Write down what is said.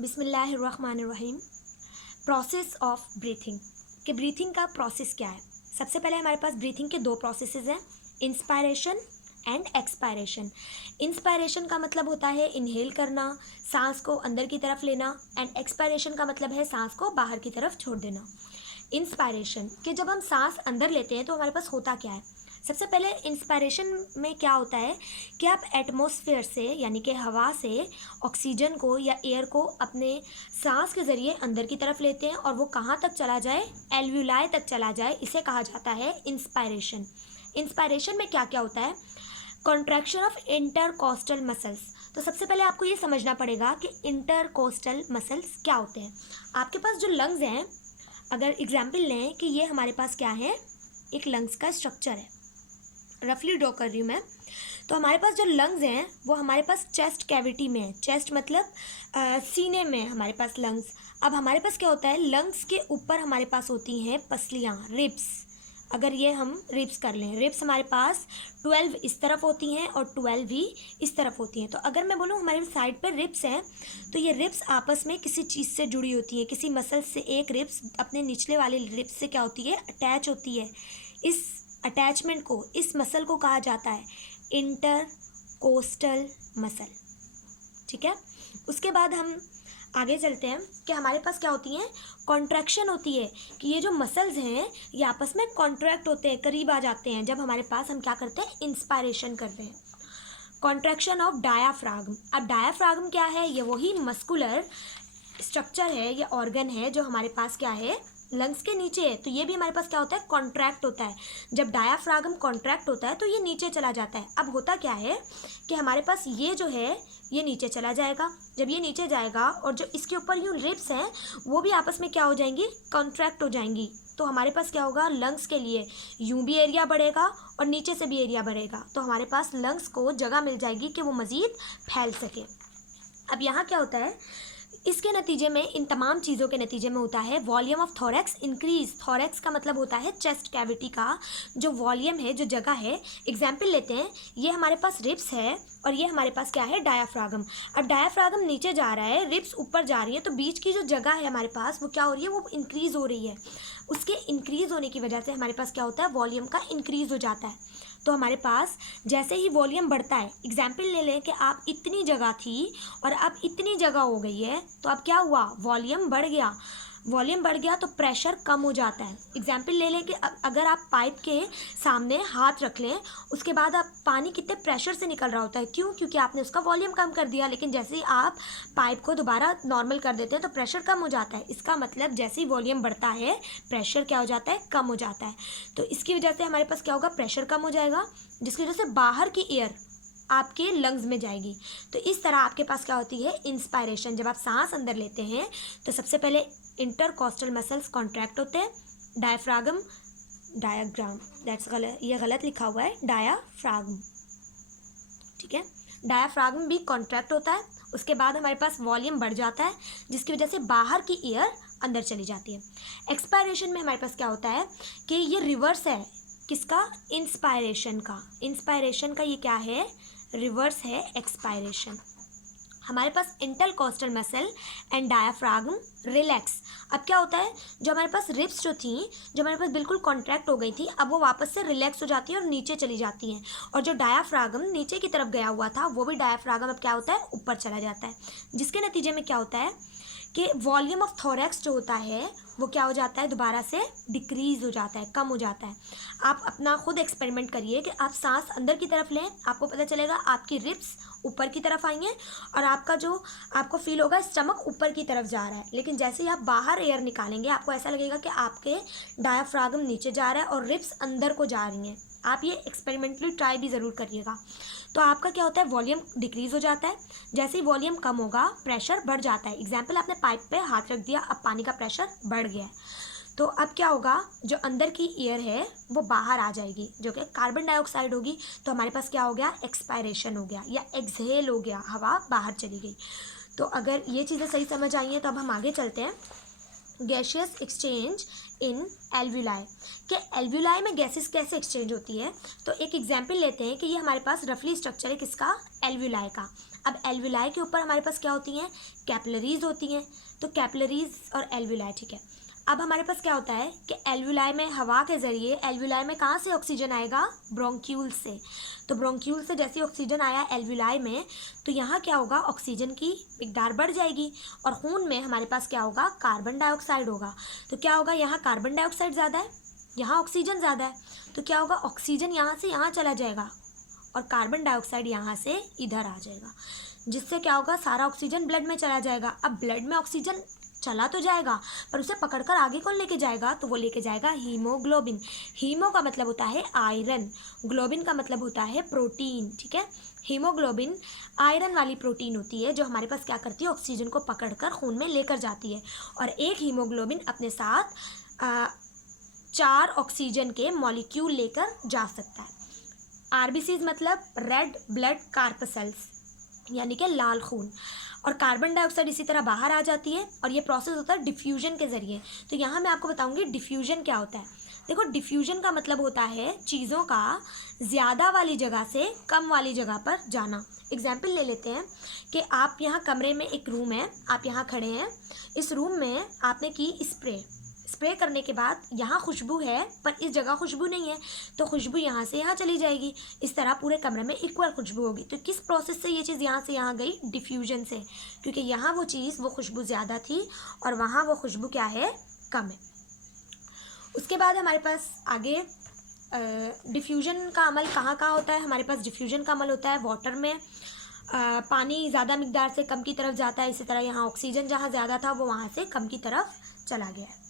बिस्मिल्लाहिर्रहमानिर्रहीम। Process of breathing कि breathing का प्रोसेस क्या है। सबसे पहले हमारे पास ब्रीथिंग के दो प्रोसेसेस हैं, इंस्पायरेशन एंड एक्सपायरेशन। इंस्पायरेशन का मतलब होता है इनहेल करना, सांस को अंदर की तरफ लेना, एंड एक्सपायरेशन का मतलब है सांस को बाहर की तरफ छोड़ देना। इंस्पायरेशन कि जब हम सांस अंदर लेते हैं तो हमारे पास होता क्या है। सबसे पहले इंस्पायरेशन में क्या होता है कि आप एटमॉस्फेयर से यानी कि हवा से ऑक्सीजन को या एयर को अपने सांस के ज़रिए अंदर की तरफ लेते हैं और वो कहाँ तक चला जाए, एल्व्यूलाई तक चला जाए, इसे कहा जाता है इंस्पायरेशन। इंस्पायरेशन में क्या क्या होता है, कॉन्ट्रैक्शन ऑफ इंटरकोस्टल मसल्स। तो सबसे पहले आपको ये समझना पड़ेगा कि इंटरकोस्टल मसल्स क्या होते हैं। आपके पास जो लंग्स हैं, अगर एग्जाम्पल लें कि ये हमारे पास क्या है, एक लंग्स का स्ट्रक्चर है, रफली ड्रॉ कर रही हूँ मैं। तो हमारे पास जो लंग्स हैं वो हमारे पास चेस्ट कैविटी में है। चेस्ट मतलब सीने में हमारे पास लंग्स। अब हमारे पास क्या होता है, लंग्स के ऊपर हमारे पास होती हैं पसलियाँ, रिब्स। अगर ये हम रिब्स कर लें, रिब्स हमारे पास 12 इस तरफ होती हैं और 12 ही इस तरफ होती हैं। तो अगर मैं बोलूँ हमारे साइड पर रिब्स हैं, तो ये रिब्स आपस में किसी चीज़ से जुड़ी होती हैं, किसी मसल से। एक रिब्स अपने निचले वाले रिब्स से क्या होती है, अटैच होती है। इस अटैचमेंट को, इस मसल को कहा जाता है इंटरकोस्टल मसल। ठीक है। उसके बाद हम आगे चलते हैं कि हमारे पास क्या होती हैं, कॉन्ट्रैक्शन होती है कि ये जो मसल्स हैं ये आपस में कॉन्ट्रैक्ट होते हैं, करीब आ जाते हैं जब हमारे पास हम क्या करते हैं, इंस्पायरेशन करते हैं। Contraction of diaphragm. अब डायाफ्रागम क्या है, ये वही मस्कुलर स्ट्रक्चर है, ये ऑर्गन है जो हमारे पास क्या है, लंग्स के नीचे है। तो ये भी हमारे पास क्या होता है, कॉन्ट्रैक्ट होता है। जब डायाफ्रागम कॉन्ट्रैक्ट होता है तो ये नीचे चला जाता है। अब होता क्या है कि हमारे पास ये जो है ये नीचे चला जाएगा। जब ये नीचे जाएगा और जो इसके ऊपर यूँ रिब्स हैं वो भी आपस में क्या हो जाएंगी, कॉन्ट्रैक्ट हो जाएंगी। तो हमारे पास क्या होगा, लंग्स के लिए यूँ भी एरिया बढ़ेगा और नीचे से भी एरिया बढ़ेगा। तो हमारे पास लंग्स को जगह मिल जाएगी कि वो मज़ीद फैल सके। अब यहाँ क्या होता है, इसके नतीजे में, इन तमाम चीज़ों के नतीजे में होता है volume of thorax increase. Thorax का मतलब होता है चेस्ट कैविटी का जो वॉल्यूम है, जो जगह है। एग्जाम्पल लेते हैं, ये हमारे पास रिब्स है और ये हमारे पास क्या है, डायाफ्रागम। अब डायाफ्रागम नीचे जा रहा है, रिब्स ऊपर जा रही है, तो बीच की जो जगह है हमारे पास वो क्या हो रही है, वो इंक्रीज़ हो रही है। उसके इंक्रीज़ होने की वजह से हमारे पास क्या होता है, वॉल्यूम का इंक्रीज़ हो जाता है। तो हमारे पास जैसे ही वॉल्यूम बढ़ता है, एग्जाम्पल ले लें कि आप इतनी जगह थी और अब इतनी जगह हो गई है, तो अब क्या हुआ, वॉल्यूम बढ़ गया। वॉल्यूम बढ़ गया तो प्रेशर कम हो जाता है। एग्जाम्पल ले लें कि अगर आप पाइप के सामने हाथ रख लें, उसके बाद आप पानी कितने प्रेशर से निकल रहा होता है, क्यों, क्योंकि आपने उसका वॉल्यूम कम कर दिया। लेकिन जैसे ही आप पाइप को दोबारा नॉर्मल कर देते हैं तो प्रेशर कम हो जाता है। इसका मतलब जैसे ही वॉल्यूम बढ़ता है प्रेशर क्या हो जाता है, कम हो जाता है। तो इसकी वजह से हमारे पास क्या होगा, प्रेशर कम हो जाएगा, जिसकी वजह से बाहर की एयर आपके लंग्स में जाएगी। तो इस तरह आपके पास क्या होती है, इंस्पायरेशन। जब आप सांस अंदर लेते हैं तो सबसे पहले इंटरकोस्टल मसल्स कॉन्ट्रैक्ट होते हैं। डायफ्रागम, डायाग्राम, दैट्स गलत, ये गलत लिखा हुआ है, डायाफ्रागम। ठीक है, डायाफ्रागम भी कॉन्ट्रैक्ट होता है। उसके बाद हमारे पास वॉल्यूम बढ़ जाता है, जिसकी वजह से बाहर की एयर अंदर चली जाती है। एक्सपायरेशन में हमारे पास क्या होता है कि ये रिवर्स है, किसका, इंस्पायरेशन का। इंस्पायरेशन का ये क्या है, रिवर्स है एक्सपायरेशन। हमारे पास इंटरकोस्टल मसल एंड डायाफ्रागम रिलैक्स। अब क्या होता है, जो हमारे पास रिब्स जो थी, जो हमारे पास बिल्कुल कॉन्ट्रैक्ट हो गई थी, अब वो वापस से रिलैक्स हो जाती है और नीचे चली जाती हैं। और जो डायाफ्रागम नीचे की तरफ गया हुआ था, वो भी डायाफ्रागम अब क्या होता है, ऊपर चला जाता है। जिसके नतीजे में क्या होता है कि वॉल्यूम ऑफ थोरैक्स जो होता है वो क्या हो जाता है, दोबारा से डिक्रीज़ हो जाता है, कम हो जाता है। आप अपना खुद एक्सपेरिमेंट करिए कि आप सांस अंदर की तरफ लें, आपको पता चलेगा आपकी रिब्स ऊपर की तरफ आई हैं और आपका जो आपको फील होगा स्टमक ऊपर की तरफ जा रहा है। लेकिन जैसे ही आप बाहर एयर निकालेंगे आपको ऐसा लगेगा कि आपके डायाफ्रागम नीचे जा रहा है और रिब्स अंदर को जा रही हैं। आप ये एक्सपेरिमेंटली ट्राई भी ज़रूर करिएगा। तो आपका क्या होता है, वॉल्यूम डिक्रीज़ हो जाता है। जैसे ही वॉल्यूम कम होगा प्रेशर बढ़ जाता है। एग्जाम्पल, आपने पाइप पे हाथ रख दिया, अब पानी का प्रेशर बढ़ गया है, तो अब क्या होगा, जो अंदर की एयर है वो बाहर आ जाएगी, जो कि कार्बन डाइऑक्साइड होगी। तो हमारे पास क्या हो गया, एक्सपायरेशन हो गया या एक्सहेल हो गया, हवा बाहर चली गई। तो अगर ये चीज़ें सही समझ आई हैं तो अब हम आगे चलते हैं। गैसियस एक्सचेंज इन एल्व्यूलाई, कि एल्व्यूलाई में गैसेस कैसे एक्सचेंज होती है। तो एक एग्जाम्पल लेते हैं कि ये हमारे पास रफली स्ट्रक्चर है किसका, एल्व्यूलाई का। अब एल्वुलाई के ऊपर हमारे पास क्या होती हैं, कैपिलरीज होती हैं, तो कैपिलरीज और एल्वुलाई, ठीक है। अब हमारे पास क्या होता है कि एल्वुलाई में हवा के ज़रिए, एल्वुलाई में कहाँ से ऑक्सीजन आएगा, ब्रोंक्यूल से। तो ब्रोंक्यूल से जैसे ऑक्सीजन आया एल्वुलाई में, तो यहाँ क्या होगा, ऑक्सीजन की मिकदार बढ़ जाएगी और खून में हमारे पास क्या होगा, कार्बन डाइऑक्साइड होगा। तो क्या होगा, यहाँ कार्बन डाइऑक्साइड ज़्यादा है, यहाँ ऑक्सीजन ज़्यादा है, तो क्या होगा, ऑक्सीजन यहाँ से यहाँ चला जाएगा और कार्बन डाइऑक्साइड यहाँ से इधर आ जाएगा, जिससे क्या होगा, सारा ऑक्सीजन ब्लड में चला जाएगा। अब ब्लड में ऑक्सीजन चला तो जाएगा, पर उसे पकड़कर आगे कौन लेके जाएगा, तो वो लेके जाएगा हीमोग्लोबिन। हीमो का मतलब होता है आयरन, ग्लोबिन का मतलब होता है प्रोटीन, ठीक है। हीमोग्लोबिन आयरन वाली प्रोटीन होती है जो हमारे पास क्या करती है, ऑक्सीजन को पकड़कर खून में लेकर जाती है। और एक हीमोग्लोबिन अपने साथ 4 ऑक्सीजन के मॉलिक्यूल लेकर जा सकता है। आरबीसीज मतलब रेड ब्लड कार्पसेल्स, यानी कि लाल खून। और कार्बन डाइऑक्साइड इसी तरह बाहर आ जाती है और ये प्रोसेस होता है डिफ्यूजन के ज़रिए। तो यहाँ मैं आपको बताऊँगी डिफ्यूजन क्या होता है। देखो, डिफ्यूजन का मतलब होता है चीज़ों का ज़्यादा वाली जगह से कम वाली जगह पर जाना। एग्जाम्पल ले लेते हैं कि आप यहाँ कमरे में, एक रूम है, आप यहाँ खड़े हैं, इस रूम में आपने की स्प्रे करने के बाद यहाँ खुशबू है पर इस जगह खुशबू नहीं है, तो खुशबू यहाँ से यहाँ चली जाएगी। इस तरह पूरे कमरे में इक्वल खुशबू होगी। तो किस प्रोसेस से ये चीज़ यहाँ से यहाँ गई, डिफ्यूजन से, क्योंकि यहाँ वो चीज़, वो खुशबू ज़्यादा थी और वहाँ वो खुशबू क्या है, कम है। उसके बाद हमारे पास आगे डिफ्यूजन का अमल कहाँ कहाँ होता है। हमारे पास डिफ्यूजन का अमल होता है वाटर में, पानी ज़्यादा मिकदार से कम की तरफ जाता है, इसी तरह यहाँ ऑक्सीजन जहाँ ज़्यादा था वो वहाँ से कम की तरफ चला गया है।